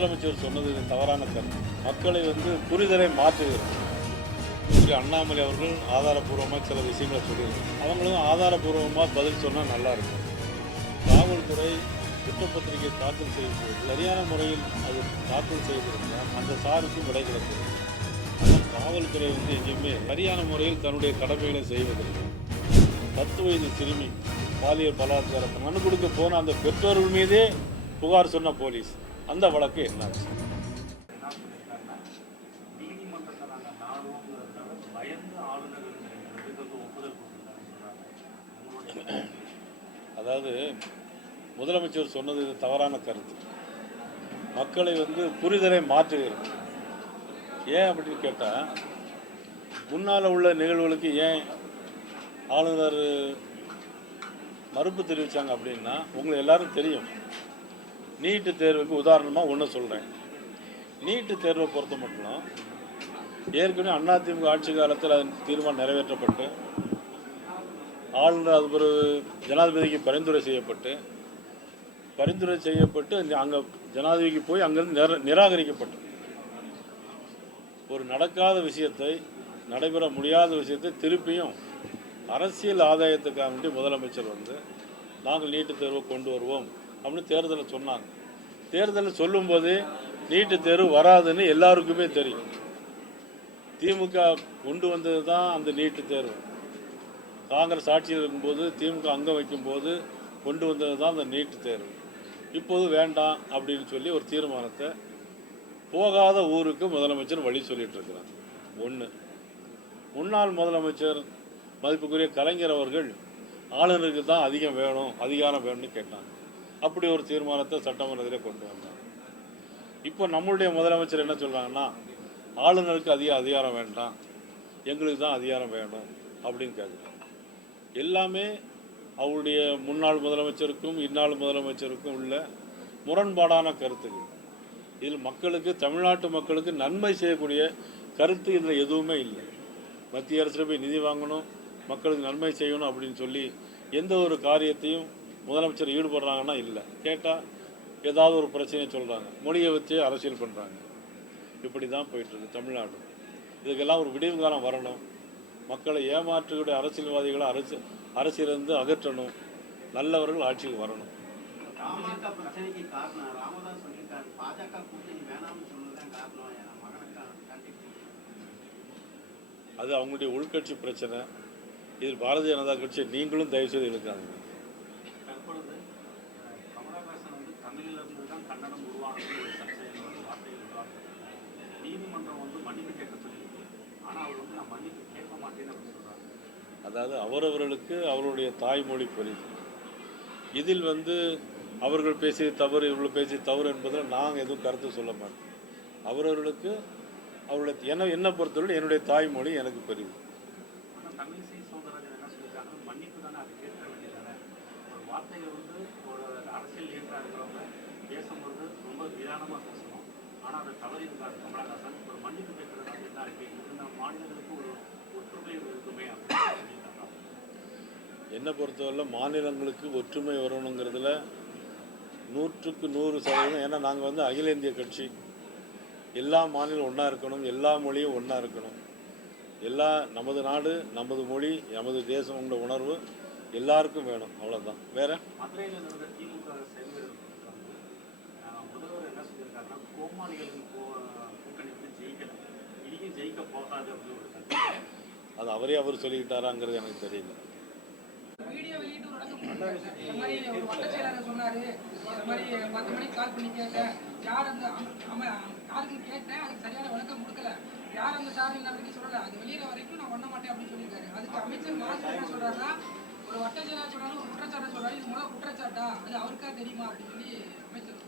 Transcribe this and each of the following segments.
முதலமைச்சர் சொன்னது தவறான கருத்து. மக்களை புரிதலை மாற்றுகிறது. அண்ணாமலை அவர்கள் ஆதாரபூர்வமாக சில விஷயங்களை சொல்லியிருக்காங்க. அவங்களும் ஆதாரபூர்வமாக பதில் சொன்னால் நல்லா இருக்கும். காவல்துறை குற்றப்பத்திரிகை தாக்கல் செய்யும்போது சரியான முறையில் அது தாக்கல் செய்திருந்தால் அந்த சாருக்கு விடை கிடைக்கிறது. ஆனால் காவல்துறை எங்கேயுமே சரியான முறையில் தன்னுடைய கடமைகளை செய்வதில்லை. 10 வயது சிறுமி பாலியல் பலாத்காரத்தை மனு கொடுக்க போன அந்த பெற்றோர்கள் மீதே புகார் சொன்ன போலீஸ், அந்த வழக்கு என்னாச்சு? அதாவது முதலமைச்சர் சொன்னது தவறான கருத்து. மக்களை புரிதலை மாற்றுகிறது. ஏன் அப்படின்னு கேட்டால், முன்னால் உள்ள நிகழ்வுகளுக்கு ஏன் ஆளுநர் மறுப்பு தெரிவித்தாங்க அப்படின்னா, உங்களுக்கு எல்லாரும் தெரியும். நீட்டு தேர்வுக்கு உதாரணமாக ஒன்று சொல்கிறேன். நீட்டு தேர்வை பொறுத்த மட்டும் ஏற்கனவே அதிமுக ஆட்சி காலத்தில் அதன் தீர்மானம் நிறைவேற்றப்பட்டு ஆளுநர் அது ஒரு ஜனாதிபதிக்கு பரிந்துரை செய்யப்பட்டு அங்கே ஜனாதிபதிக்கு போய் அங்கேருந்து நிராகரிக்கப்பட்டு ஒரு நடக்காத விஷயத்தை, நடைபெற முடியாத விஷயத்தை திருப்பியும் அரசியல் ஆதாயத்துக்காக வேண்டி முதலமைச்சர் நாங்கள் நீட்டு தேர்வை கொண்டு வருவோம் அப்படின்னு தேர்தலில் சொன்னாங்க. தேர்தலில் சொல்லும்போது நீட்டு தேர்வு வராதுன்னு எல்லாருக்குமே தெரியும். திமுக கொண்டு வந்தது தான் அந்த நீட்டு தேர்வு. காங்கிரஸ் ஆட்சியில் இருக்கும்போது திமுக அங்கே வைக்கும்போது கொண்டு வந்தது தான் அந்த நீட்டு தேர்வு. இப்போது வேண்டாம் அப்படின்னு சொல்லி ஒரு தீர்மானத்தை போகாத ஊருக்கு முதலமைச்சர் வழி சொல்லிட்டு இருக்கிறார். ஒன்று, முன்னாள் முதலமைச்சர் மதிப்புக்குரிய கலைஞர் அவர்கள் ஆளுநருக்கு தான் அதிகாரம் வேணும்னு கேட்டாங்க. அப்படி ஒரு தீர்மானத்தை சட்டமன்றத்தில் கொண்டு வந்தாங்க. இப்போ நம்மளுடைய முதலமைச்சர் என்ன சொல்கிறாங்கன்னா, ஆளுநருக்கு அதிகாரம் வேண்டாம், எங்களுக்கு தான் அதிகாரம் வேணும் அப்படின்னு கேட்குறாங்க. எல்லாமே அவருடைய முன்னாள் முதலமைச்சருக்கும் இந்நாள் முதலமைச்சருக்கும் உள்ள முரண்பாடான கருத்துக்கள். இதில் மக்களுக்கு, தமிழ்நாட்டு மக்களுக்கு நன்மை செய்யக்கூடிய கருத்து இதில் எதுவுமே இல்லை. மத்திய அரசில் போய் நிதி வாங்கணும், மக்களுக்கு நன்மை செய்யணும் அப்படின்னு சொல்லி எந்த ஒரு காரியத்தையும் முதலமைச்சர் ஈடுபடுறாங்கன்னா இல்லை. கேட்டால் ஏதாவது ஒரு பிரச்சனையை சொல்கிறாங்க, மொழியை வச்சு அரசியல் பண்ணுறாங்க. இப்படி தான் போயிட்டுருக்கு தமிழ்நாடு. இதுக்கெல்லாம் ஒரு விடிவு காலம் வரணும். மக்களை ஏமாற்றக்கூடிய அரசியல்வாதிகளை அரசியலிருந்து அகற்றணும். நல்லவர்கள் ஆட்சிக்கு வரணும். அது அவங்களுடைய உள்கட்சி பிரச்சனை. இதில் பாரதிய ஜனதா கட்சியை நீங்களும் தயவுசெய்து இழுக்காங்க. அதாவது அவரவர்களுக்கு அவருடைய தாய்மொழி புரியுது. இதில் அவர்கள் பேசிய தவறு, இவர்கள் பேசிய தவறு என்பதில் நாங்கள் எதுவும் கருத்து சொல்ல மாட்டோம். அவரவர்களுக்கு அவருடைய என்னை பொறுத்தவரை என்னுடைய தாய்மொழி எனக்கு புரியுது. என்னை பொறுத்தவரை மாநிலங்களுக்கு ஒற்றுமை வரணுங்கிறதுல 100க்கு 100%. ஏன்னா நாங்கள் அகில இந்திய கட்சி. எல்லா மாநிலம் ஒன்றா இருக்கணும், எல்லா மொழியும் ஒன்றா இருக்கணும். நமது நாடு, நமது மொழி, நமது தேசம்ன்ற உணர்வு எல்லாருக்கும் வேணும். அவ்வளோதான். வேற அது அவர் சொல்லிக்கிட்டாராங்கிறது எனக்கு தெரியல. வீடியோ வெளியிட்டு இந்த மாதிரி ஒரு வட்ட செயலாளர் சொன்னாரு, இந்த மாதிரி 10 மணிக்கு கால் பண்ணி கேட்டேன், யாருக்கு கேட்டேன், அதுக்கு சரியான விளக்கம் கொடுக்கல, யார் அந்த சார் வரைக்கும் சொல்லல, அது வெளியில வரைக்கும் நான் பண்ண மாட்டேன் அப்படின்னு சொல்லியிருக்காரு. அதுக்கு அமைச்சர் மாசு என்ன சொல்றாருன்னா, ஒரு வட்ட செயலாளர் சொன்னாலும் ஒரு குற்றச்சாட்டை சொல்றாரு, இது முதல்ல குற்றச்சாட்டா, அது அவருக்கா தெரியுமா அப்படின்னு சொல்லி அமைச்சர்.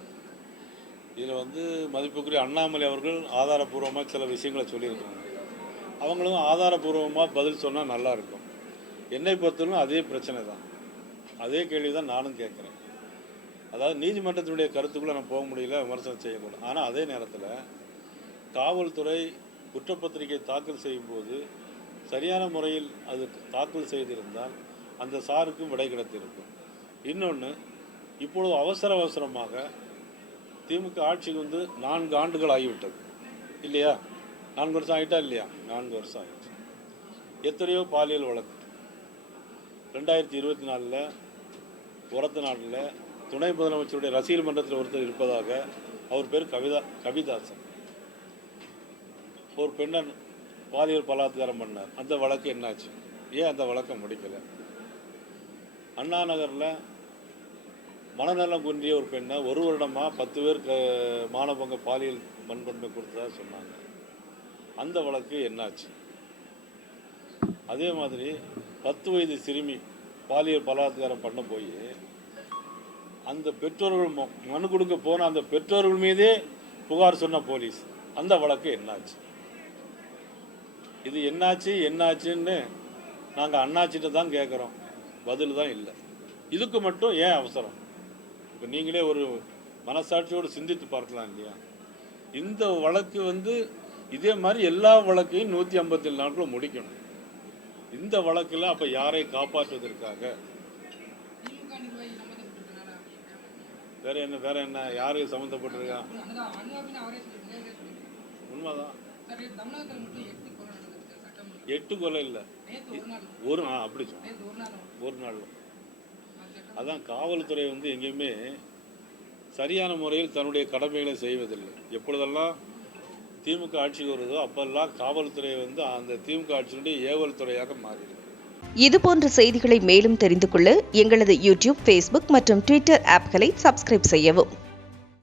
இதில் மதிப்புக்குரிய அண்ணாமலை அவர்கள் ஆதாரபூர்வமாக சில விஷயங்களை சொல்லியிருக்காங்க. அவங்களும் ஆதாரபூர்வமாக பதில் சொன்னால் நல்லா இருக்கும். என்னை பொறுத்தவரைக்கும் அதே பிரச்சனை தான், அதே கேள்வி தான் நானும் கேட்குறேன். அதாவது நீதிமன்றத்தினுடைய கருத்துக்குள்ளே நான் போக முடியல, விமர்சனம் செய்யக்கூடாது. ஆனால் அதே நேரத்தில் காவல்துறை குற்றப்பத்திரிகை தாக்கல் செய்யும்போது சரியான முறையில் அது தாக்கல் செய்திருந்தால் அந்த சாருக்கும் விடை கிடைத்திருக்கும். இன்னொன்று, இப்பொழுது அவசரமாக திமுக ஆட்சிக்கு வந்து 4 ஆண்டுகள் ஆகிவிட்டது இல்லையா? 4 வருஷம் ஆகிட்டா இல்லையா? 4 வருஷம் ஆகிடுச்சு. எத்தனையோ பாலியல் வழக்கு 2024 உரத்த நாட்டில் துணை முதலமைச்சருடைய ரசிகர் மன்றத்தில் ஒருத்தர் இருப்பதாக, அவர் பேர் கவிதாசன், ஒரு பெண்ணை பாலியல் பலாத்காரம் பண்ணார். அந்த வழக்கு என்னாச்சு? ஏன் அந்த வழக்கை முடிக்கலை? அண்ணா நகரில் மனநலம் குன்றிய ஒரு பெண்ணை 1 வருடமாக 10 பேர் மானபங்க பாலியல் வன்கொடுமை கொடுத்ததாக சொன்னாங்க. அந்த வழக்கு என்னாச்சு? அதே மாதிரி 10 வயது சிறுமி பாலியல் பலாத்காரம் பண்ண போய் அந்த பெற்றோர்கள் மனு கொடுக்க போன அந்த பெற்றோர்கள் மீதே புகார் சொன்ன போலீஸ், அந்த வழக்கு என்னாச்சு? இது என்னாச்சுன்னு நாங்கள் அண்ணாச்சிட்ட தான் கேட்குறோம், பதில் தான் இல்லை. இதுக்கு மட்டும் ஏன் அவசரம்? இப்போ நீங்களே ஒரு மனசாட்சியோடு சிந்தித்து பார்க்கலாம் இல்லையா? இந்த வழக்கு வந்து இதே மாதிரி எல்லா வழக்கையும் 157 நாட்களும் முடிக்கணும். இந்த வழக்கில் அப்போ யாரை காப்பாற்றுவதற்காக? வேற என்ன யாரு சம்மந்தப்பட்டிருக்கா? உண்மைதான். 8 கொலை இல்லை, அப்படி ஒரு நாள். அதான் காவல்துறை வந்து எங்கேயுமே சரியான முறையில் தன்னுடைய கடமைகளை செய்வதில்லை. எப்பொழுதெல்லாம் திமுக ஆட்சிக்கு வருதோ அப்பெல்லாம் காவல்துறை வந்து அந்த திமுக ஆட்சியினுடைய ஏவல் துறையாக மாறிடுது. இதுபோன்ற செய்திகளை மேலும் தெரிந்து கொள்ள எங்களது யூடியூப், ஃபேஸ்புக் மற்றும் ட்விட்டர் ஆப்களை சப்ஸ்கிரைப் செய்யவும்.